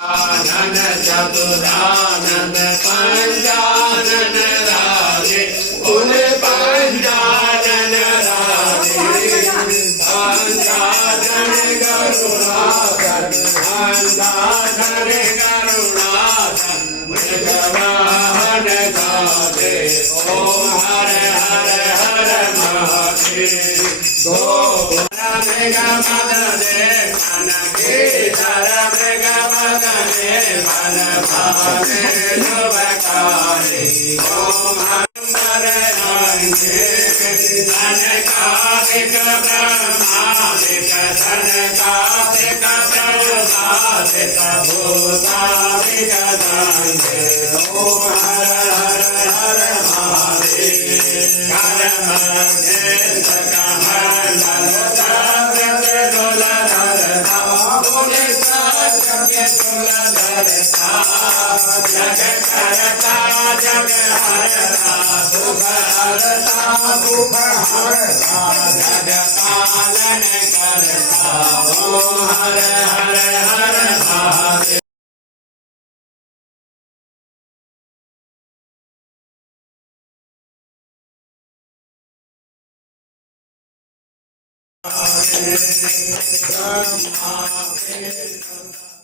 आनन चतुरानन पंचानन राधे कुल पंचानन राधे पंचानन करुणाधर पंचानन करुणाधर मृगवाहन गाधे ओम हर हर हर महादेव गो मृग मदने मन कीधर मृग मदने मन भाने शुभकारे ओम हर रंगे धनकादिक ब्रह्मादिक धनकादिक ब्रह्मादिक भूतादिक धनके ओम हर हर हर महादेव घर मध्य जग करता जग हरता दुख हरता दुख हरता जग पालन करता ओम हर हर हर महादेव ब्रह्मा